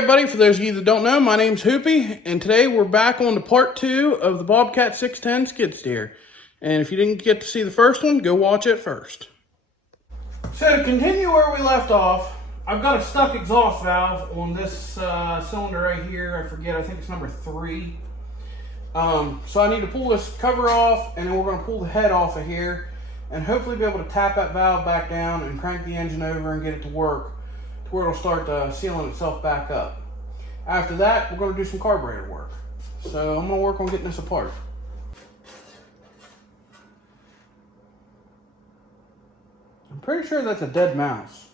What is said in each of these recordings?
everybody, for those of you that don't know, my name's Hoopy, and today we're back on to part 2 of the Bobcat 610 skid steer. And if you didn't get to see the first one, go watch it first. So to continue where we left off, I've got a stuck exhaust valve on this cylinder right here. I forget, I think it's number 3. So I need to pull this cover off, and then we're going to pull the head off of here, and hopefully be able to tap that valve back down and crank the engine over and get it to work, where it'll start sealing itself back up. After that, we're going to do some carburetor work. So I'm going to work on getting this apart. I'm pretty sure that's a dead mouse.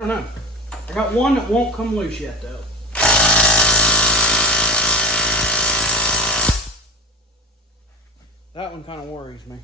I don't know. I got one that won't come loose yet, though. That one kind of worries me.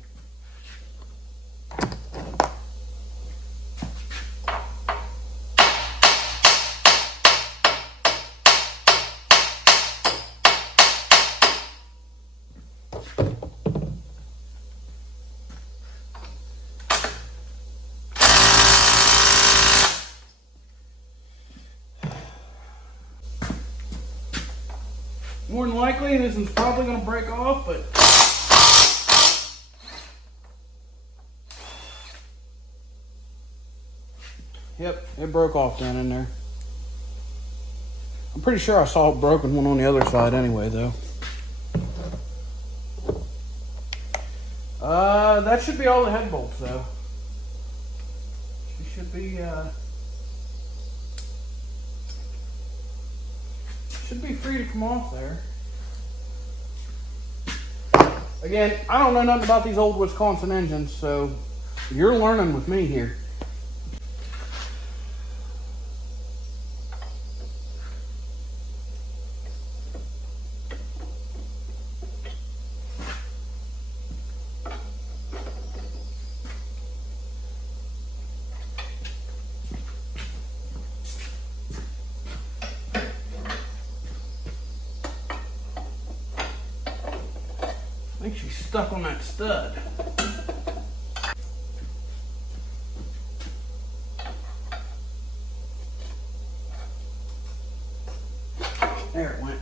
More than likely, this one's probably going to break off, but yep, it broke off down in there. I'm pretty sure I saw a broken one on the other side anyway, though. That should be all the head bolts, though. She should be free to come off there. Again, I don't know nothing about these old Wisconsin engines, so you're learning with me here. I think she's stuck on that stud. There it went.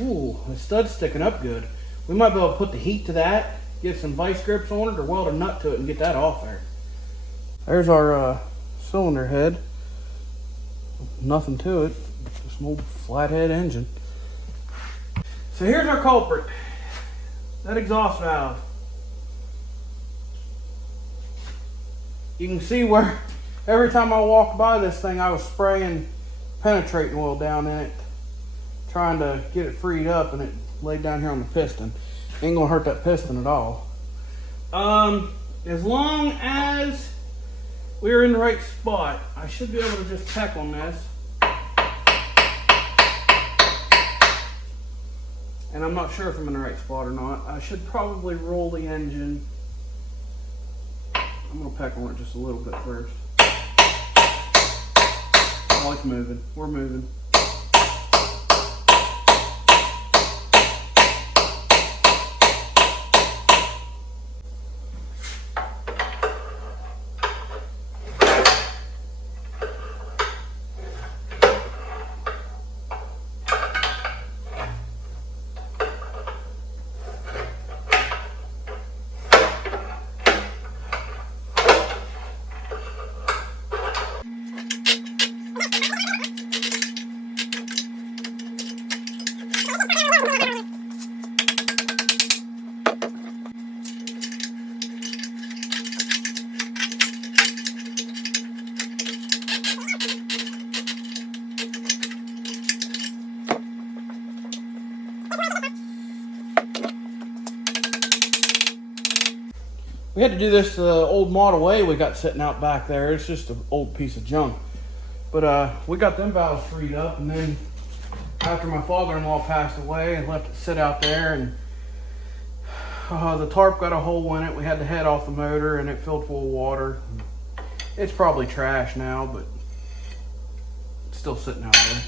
Ooh, the stud's sticking up good. We might be able to put the heat to that, get some vice grips on it, or weld a nut to it and get that off there. There's our cylinder head. Nothing to it, just an old flathead engine. So here's our culprit, that exhaust valve. You can see where every time I walked by this thing, I was spraying penetrating oil down in it, trying to get it freed up, and it laid down here on the piston. Ain't gonna hurt that piston at all. As long as we're in the right spot, I should be able to just peck on this. And I'm not sure if I'm in the right spot or not. I should probably roll the engine. I'm gonna peck on it just a little bit first. Oh, it's moving. We're moving. We had to do this old Model A we got sitting out back there. It's just an old piece of junk. But we got them valves freed up, and then after my father-in-law passed away, I left it sit out there, and the tarp got a hole in it. We had to head off the motor, and it filled full of water. It's probably trash now, but it's still sitting out there.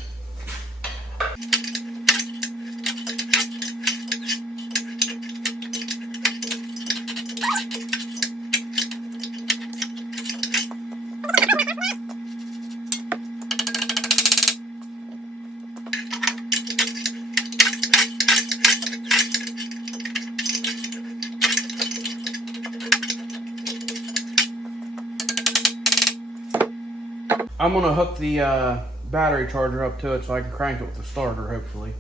I'm gonna hook the battery charger up to it so I can crank it with the starter, hopefully.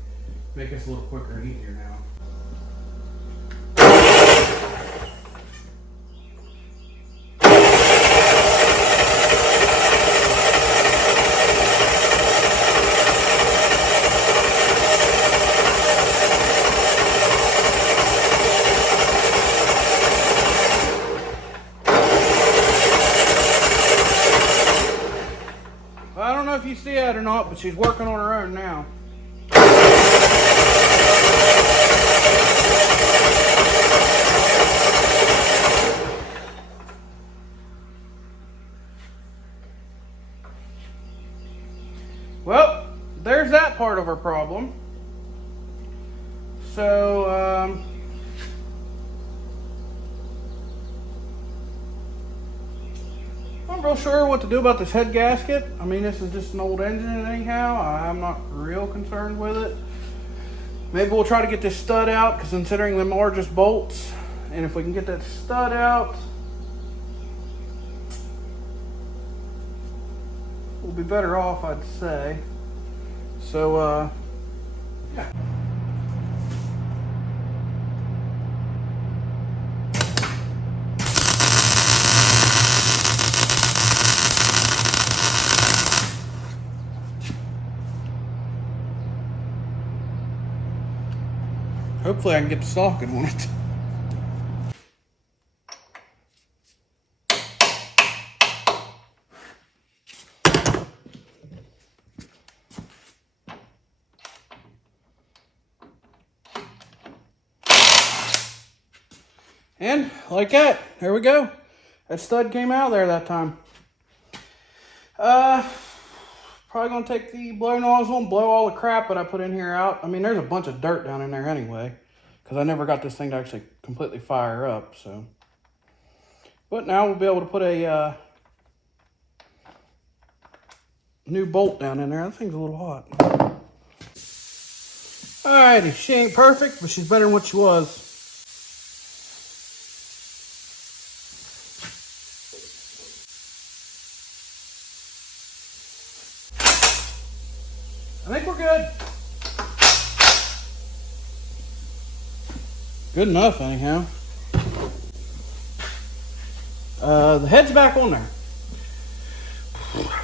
Make this a little quicker and easier now. I don't know if you see that or not, but she's working on her own now. Well, there's that part of our problem. So, I'm real sure what to do about this head gasket. I mean, this is just an old engine anyhow. I'm not real concerned with it. Maybe we'll try to get this stud out, because considering them are just bolts, and if we can get that stud out, we'll be better off, I'd say. So, yeah. Hopefully I can get the socket on it. And like that, there we go. That stud came out of there that time. Probably gonna take the blow nozzle and blow all the crap that I put in here out. I mean, there's a bunch of dirt down in there anyway, because I never got this thing to actually completely fire up, so. But now we'll be able to put a new bolt down in there. That thing's a little hot. Alrighty, she ain't perfect, but she's better than what she was. I think we're good. Good enough, anyhow. The head's back on there.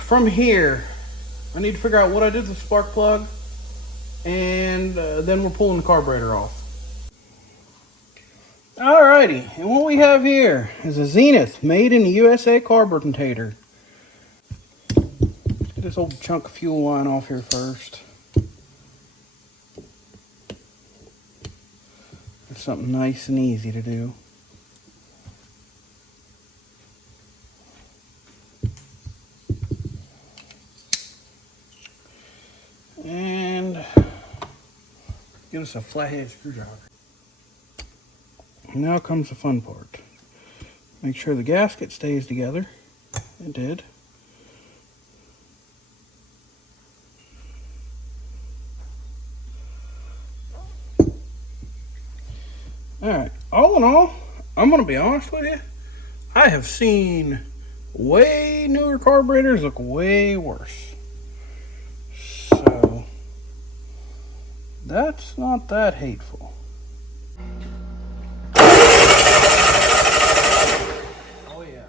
From here, I need to figure out what I did with the spark plug, and then we're pulling the carburetor off. Alrighty, and what we have here is a Zenith made in the USA carburetor. Get this old chunk of fuel line off here first. It's something nice and easy to do. And give us a flathead screwdriver. Now comes the fun part. Make sure the gasket stays together. It did. Alright, all in all, I'm going to be honest with you, I have seen way newer carburetors look way worse. So, that's not that hateful. Oh yeah.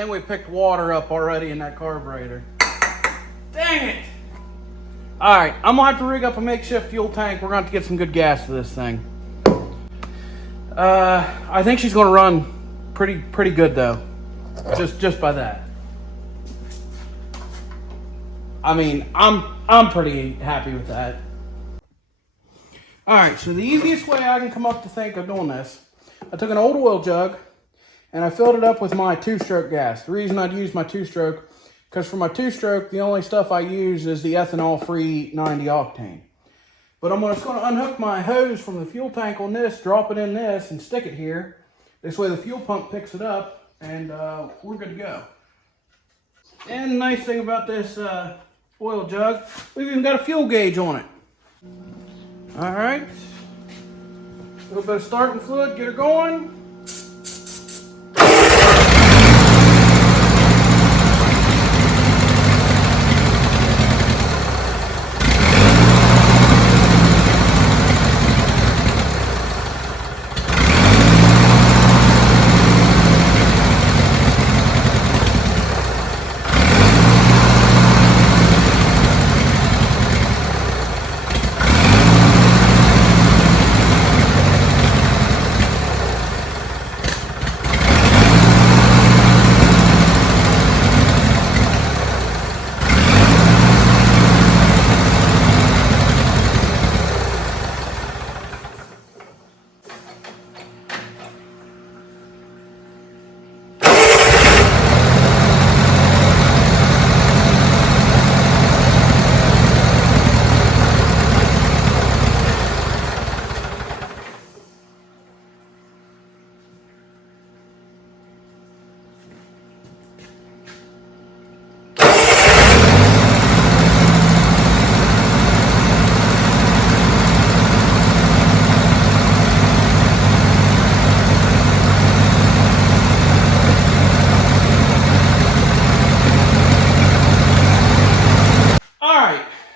think we picked water up already in that carburetor. Dang it! Alright, I'm gonna have to rig up a makeshift fuel tank. We're gonna have to get some good gas to this thing. I think she's gonna run pretty good though. Just by that. I mean, I'm pretty happy with that. Alright, so the easiest way I can come up to think of doing this, I took an old oil jug and I filled it up with my 2-stroke gas. The reason I'd use my 2-stroke, because for my 2-stroke, the only stuff I use is the ethanol-free 90 octane. But I'm just going to unhook my hose from the fuel tank on this, drop it in this, and stick it here. This way the fuel pump picks it up, and we're good to go. And the nice thing about this oil jug, we've even got a fuel gauge on it. All right, a little bit of starting fluid, get her going.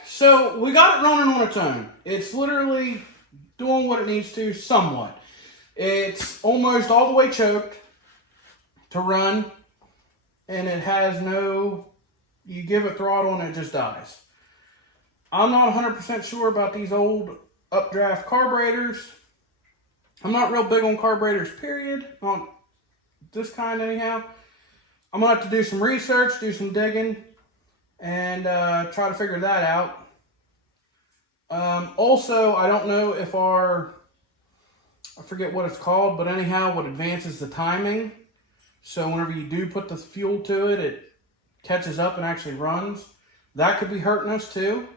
So we got it running on its own. It's literally doing what it needs to somewhat. It's almost all the way choked to run, and it has no, you give it throttle and it just dies. I'm not 100% sure about these old updraft carburetors. I'm not real big on carburetors, period. On this kind anyhow. I'm going to have to do some research, do some digging, and try to figure that out. Also, I don't know if I forget what it's called, but anyhow, what advances the timing. So whenever you do put the fuel to it, it catches up and actually runs. That could be hurting us too.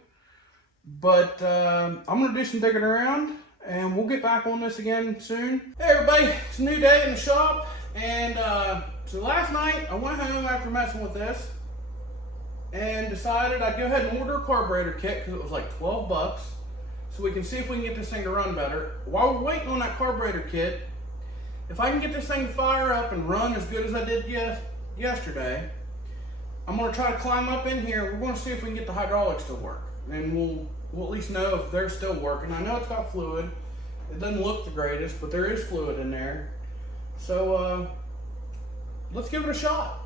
But I'm going to do some digging around, and we'll get back on this again soon. Hey everybody, it's a new day in the shop. And so last night, I went home after messing with this and decided I'd go ahead and order a carburetor kit because it was like 12 bucks. So we can see if we can get this thing to run better. While we're waiting on that carburetor kit, if I can get this thing to fire up and run as good as I did yesterday, I'm going to try to climb up in here. We're going to see if we can get the hydraulics to work. And we'll at least know if they're still working. I know it's got fluid. It doesn't look the greatest, but there is fluid in there. So let's give it a shot.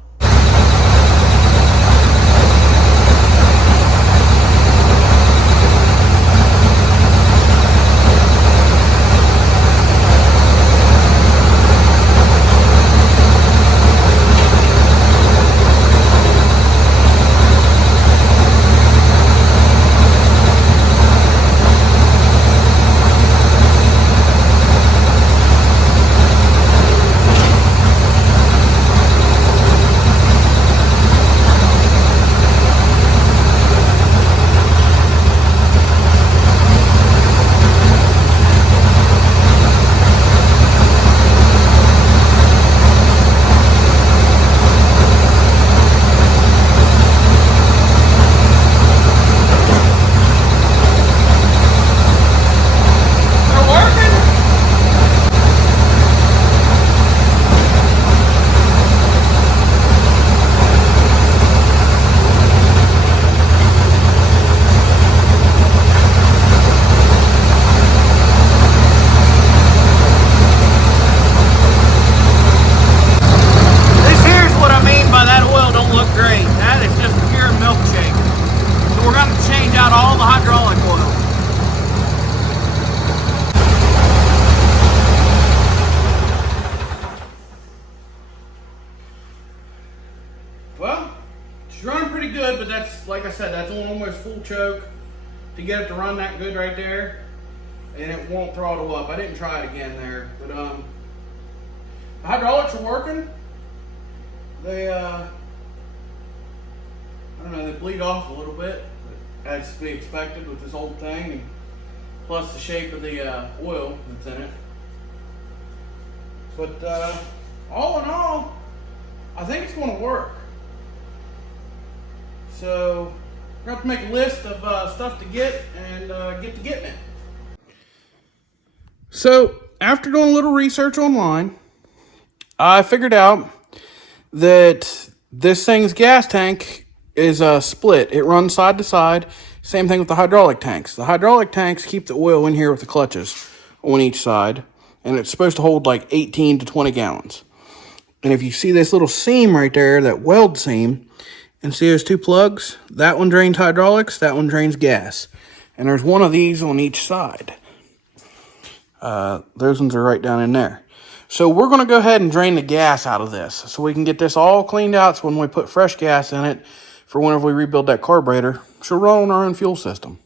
said, that's on almost full choke to get it to run that good right there, and it won't throttle up. I didn't try it again there, but the hydraulics are working. They I don't know, they bleed off a little bit, but as to be expected with this old thing, and plus the shape of the oil that's in it. But all in all, I think it's going to work. So we're going to have to make a list of stuff to get and get to getting it. So after doing a little research online, I figured out that this thing's gas tank is split. It runs side to side. Same thing with the hydraulic tanks. The hydraulic tanks keep the oil in here with the clutches on each side, and it's supposed to hold like 18 to 20 gallons. And if you see this little seam right there, that weld seam, and see those two plugs, that one drains hydraulics, that one drains gas. And there's one of these on each side. Those ones are right down in there. So we're going to go ahead and drain the gas out of this so we can get this all cleaned out, so when we put fresh gas in it for whenever we rebuild that carburetor, she'll run on our own fuel system.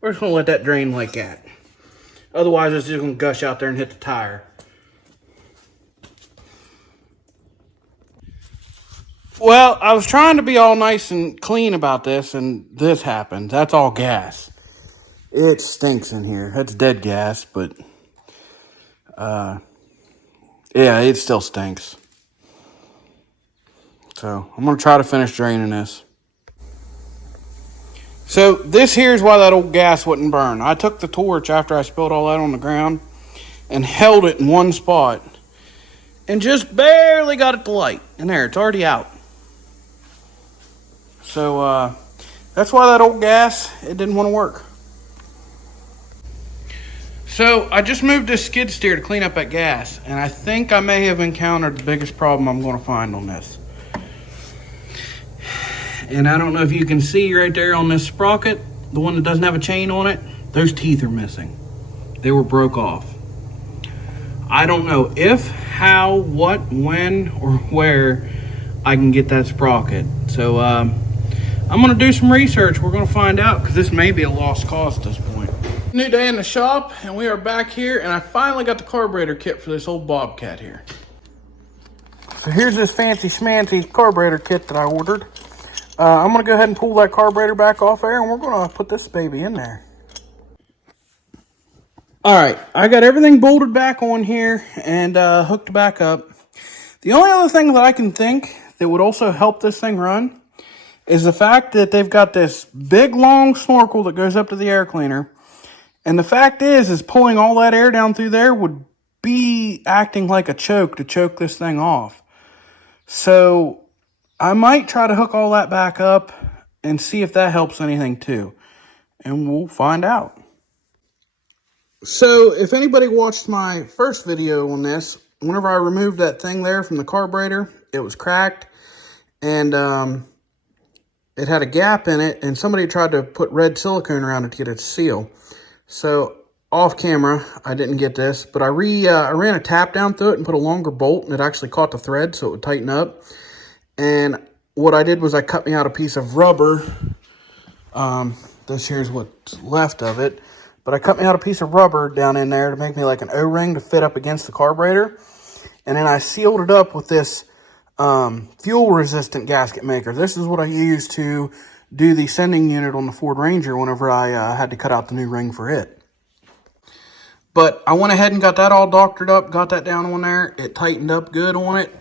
We're just going to let that drain like that. Otherwise, it's just going to gush out there and hit the tire. Well, I was trying to be all nice and clean about this, and this happened. That's all gas. It stinks in here. That's dead gas, but yeah, it still stinks. So I'm going to try to finish draining this. So this here's why that old gas wouldn't burn. I took the torch after I spilled all that on the ground and held it in one spot and just barely got it to light. And there, it's already out. So that's why that old gas, it didn't want to work. So I just moved this skid steer to clean up that gas, and I think I may have encountered the biggest problem I'm going to find on this. And I don't know if you can see right there on this sprocket, the one that doesn't have a chain on it, those teeth are missing. They were broke off. I don't know if, how, what, when, or where I can get that sprocket. So I'm going to do some research. We're going to find out, because this may be a lost cause at this point. New day in the shop, and we are back here, and I finally got the carburetor kit for this old Bobcat here. So here's this fancy schmancy carburetor kit that I ordered. I'm going to go ahead and pull that carburetor back off there, and we're going to put this baby in there. Alright, I got everything bolted back on here and hooked back up. The only other thing that I can think that would also help this thing run is the fact that they've got this big long snorkel that goes up to the air cleaner. And the fact is pulling all that air down through there would be acting like a choke to choke this thing off. So I might try to hook all that back up and see if that helps anything too. And we'll find out. So if anybody watched my first video on this, whenever I removed that thing there from the carburetor, it was cracked. And it had a gap in it, and somebody tried to put red silicone around it to get it to seal. So off camera, I didn't get this, but I ran a tap down through it and put a longer bolt, and it actually caught the thread so it would tighten up. And what I did was I cut me out a piece of rubber. This here's what's left of it. But I cut me out a piece of rubber down in there to make me like an O-ring to fit up against the carburetor. And then I sealed it up with this fuel-resistant gasket maker. This is what I used to do the sending unit on the Ford Ranger whenever I had to cut out the new ring for it. But I went ahead and got that all doctored up, got that down on there. It tightened up good on it.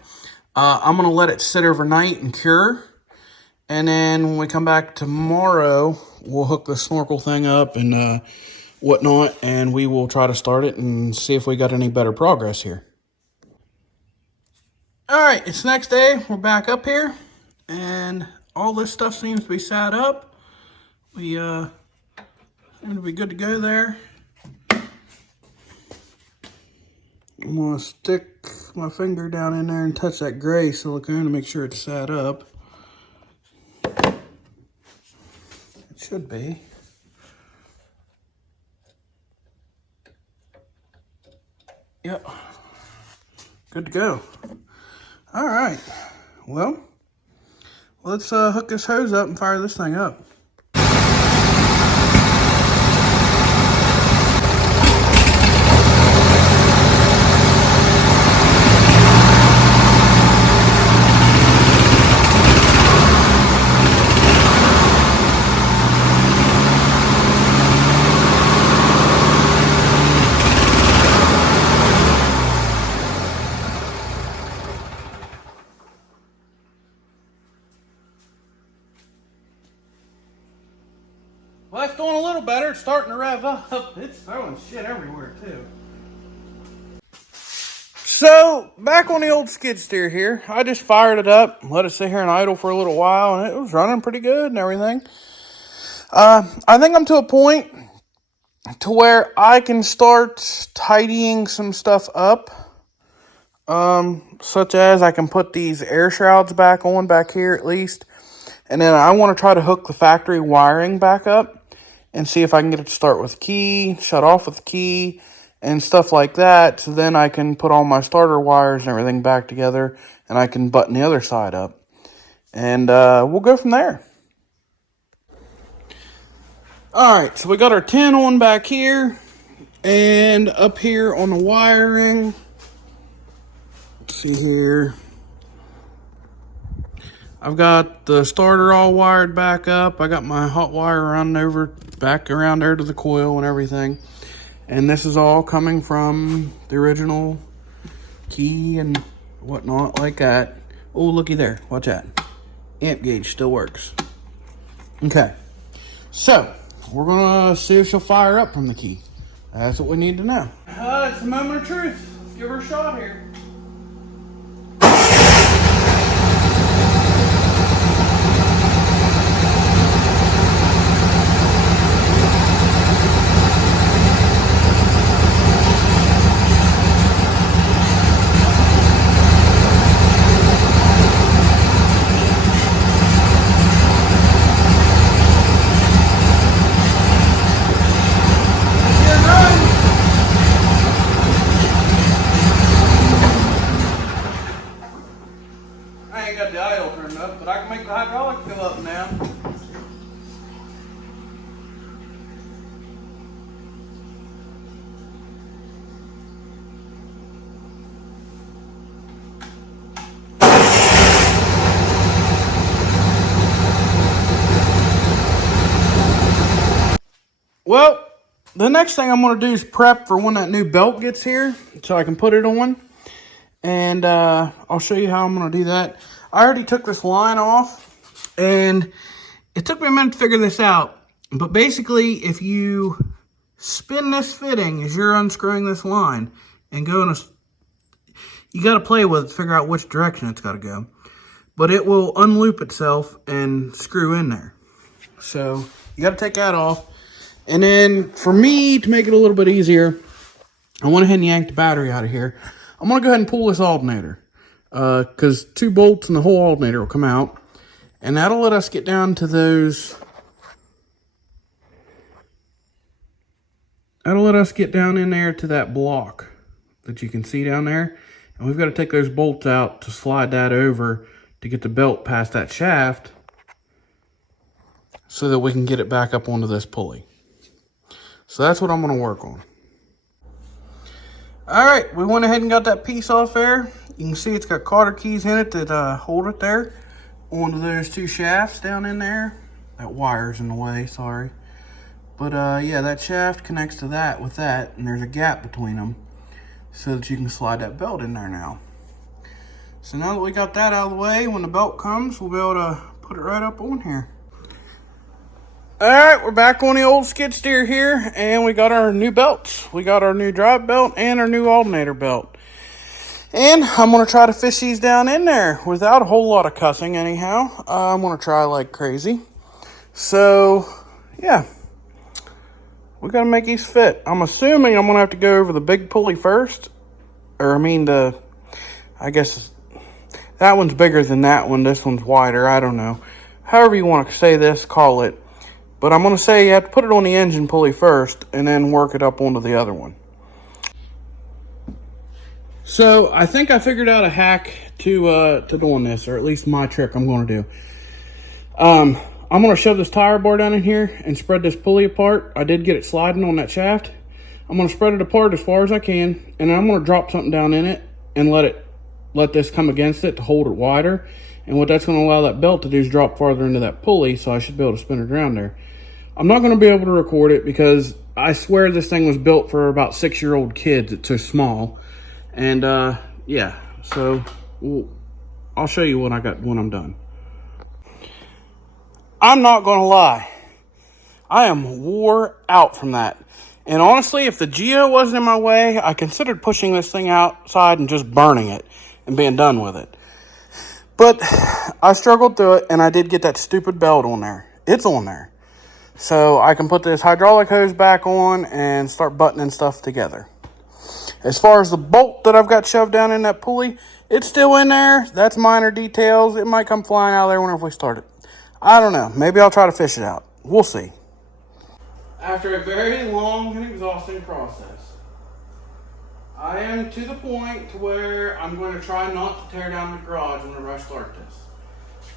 I'm going to let it sit overnight and cure. And then when we come back tomorrow, we'll hook the snorkel thing up and whatnot, and we will try to start it and see if we got any better progress here. All right, it's next day. We're back up here, and all this stuff seems to be sat up. We seem to be good to go there. I'm gonna stick my finger down in there and touch that gray silicone to make sure it's sat up. It should be. Yep. Good to go. All right. Well, let's hook this hose up and fire this thing up. Well, that's doing a little better. It's starting to rev up. It's throwing shit everywhere, too. So, back on the old skid steer here. I just fired it up, let it sit here and idle for a little while, and it was running pretty good and everything. I think I'm to a point to where I can start tidying some stuff up. Such as I can put these air shrouds back on back here at least. And then I want to try to hook the factory wiring back up and see if I can get it to start with key, shut off with key, and stuff like that. So then I can put all my starter wires and everything back together, and I can button the other side up. And we'll go from there. Alright, so we got our 10 on back here, and up here on the wiring. Let's see here. I've got the starter all wired back up. I got my hot wire running over back around there to the coil and everything. And this is all coming from the original key and whatnot like that. Oh, looky there. Watch that. Amp gauge still works. Okay. So, we're going to see if she'll fire up from the key. That's what we need to know. It's the moment of truth. Let's give her a shot here. I ain't got the idle turned up, but I can make the hydraulic go up and down. Well, the next thing I'm going to do is prep for when that new belt gets here so I can put it on. And I'll show you how I'm going to do that. I already took this line off, and it took me a minute to figure this out. But basically, if you spin this fitting as you're unscrewing this line and go in a... You got to play with it to figure out which direction it's got to go. But it will unloop itself and screw in there. So, you got to take that off. And then, for me, to make it a little bit easier, I went ahead and yanked the battery out of here. I'm going to go ahead and pull this alternator. Because 2 bolts and the whole alternator will come out. And that'll let us get down to those... That'll let us get down in there to that block that you can see down there. And we've got to take those bolts out to slide that over to get the belt past that shaft so that we can get it back up onto this pulley. So that's what I'm going to work on. Alright, we went ahead and got that piece off there. You can see it's got cotter keys in it that hold it there onto those 2 shafts down in there. That wire's in the way, sorry. But yeah, that shaft connects to that with that, and there's a gap between them so that you can slide that belt in there now. So now that we got that out of the way, when the belt comes, we'll be able to put it right up on here. Alright, we're back on the old skid steer here, and we got our new belts. We got our new drive belt and our new alternator belt. And I'm going to try to fish these down in there without a whole lot of cussing anyhow. I'm going to try like crazy. So, yeah. We got to make these fit. I'm assuming I'm going to have to go over the big pulley first. Or, I guess that one's bigger than that one. This one's wider. I don't know. However you want to say this, call it. But I'm going to say you have to put it on the engine pulley first and then work it up onto the other one. So I think I figured out a hack to doing this, or at least my trick I'm going to do. I'm going to shove this tire bar down in here and spread this pulley apart. I did get it sliding on that shaft. I'm going to spread it apart as far as I can, and I'm going to drop something down in it and let this come against it to hold it wider. And what that's going to allow that belt to do is drop farther into that pulley, so I should be able to spin it around there. I'm not going to be able to record it because I swear this thing was built for about 6-year-old kids. It's so small. And yeah, so I'll show you what I got when I'm done. I'm not going to lie. I am wore out from that. And honestly, if the Geo wasn't in my way, I considered pushing this thing outside and just burning it and being done with it. But I struggled through it, and I did get that stupid belt on there. It's on there. So I can put this hydraulic hose back on and start buttoning stuff together. As far as the bolt that I've got shoved down in that pulley, it's still in there. That's minor details. It might come flying out of there whenever we start it. I don't know. Maybe I'll try to fish it out. We'll see. After a very long and exhausting process, I am to the point to where I'm going to try not to tear down the garage whenever I start this.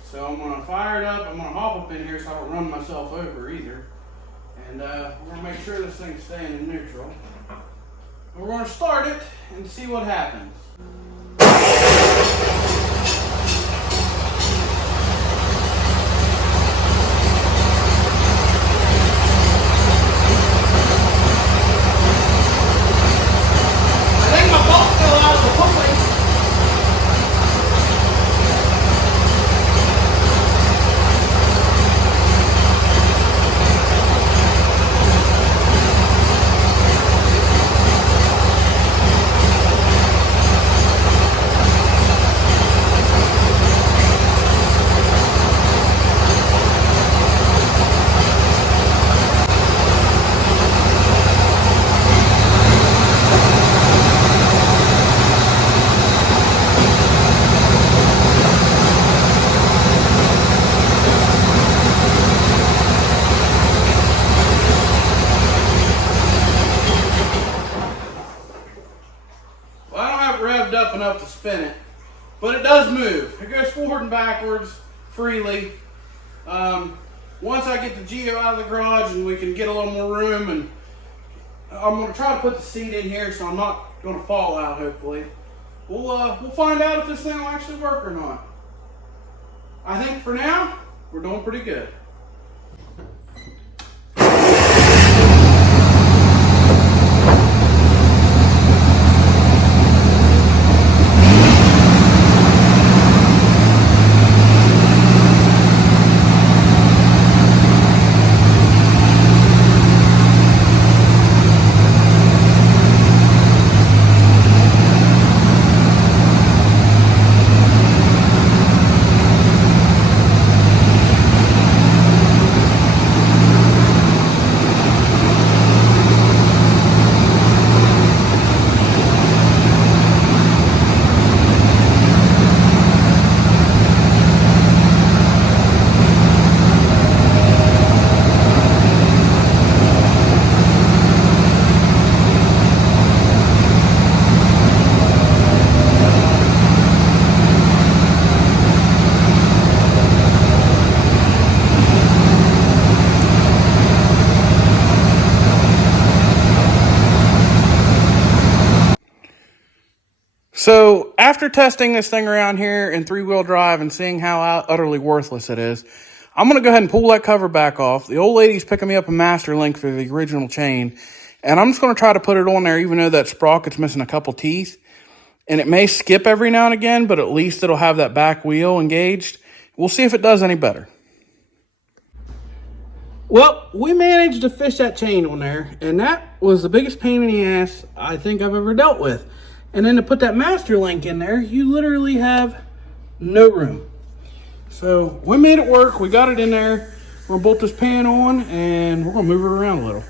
So I'm going to fire it up. I'm going to hop up in here so I don't run myself over either. And we're going to make sure this thing's staying in neutral. We're going to start it and see what happens. Up enough to spin it, but it does move. It goes forward and backwards freely. Once I get the Geo out of the garage and we can get a little more room, and I'm going to try to put the seat in here so I'm not going to fall out. Hopefully, we'll find out if this thing will actually work or not. I think for now we're doing pretty good. So after testing this thing around here in 3-wheel drive and seeing how utterly worthless it is, I'm going to go ahead and pull that cover back off. The old lady's picking me up a master link for the original chain, and I'm just going to try to put it on there even though that sprocket's missing a couple teeth. And it may skip every now and again, but at least it'll have that back wheel engaged. We'll see if it does any better. Well, we managed to fish that chain on there, and that was the biggest pain in the ass I think I've ever dealt with. And then to put that master link in there, you literally have no room. So we made it work. We got it in there. We're gonna bolt this pan on and we're gonna move it around a little.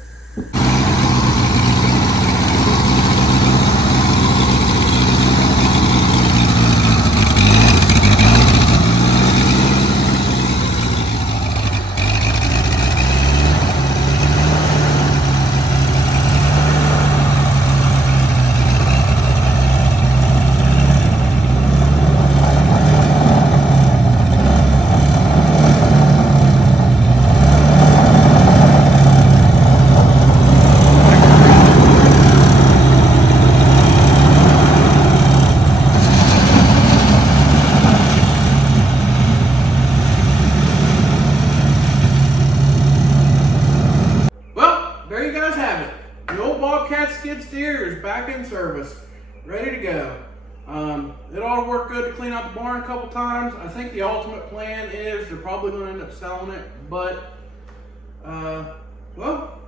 skid steer is back in service, ready to go. It ought to work good to clean out the barn a couple times. I think the ultimate plan is they're probably going to end up selling it, but well,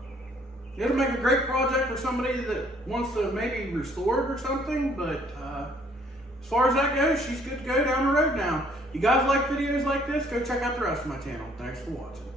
it'll make a great project for somebody that wants to maybe restore it or something, but as far as that goes, she's good to go down the road now. You guys like videos like this? Go check out the rest of my channel. Thanks for watching.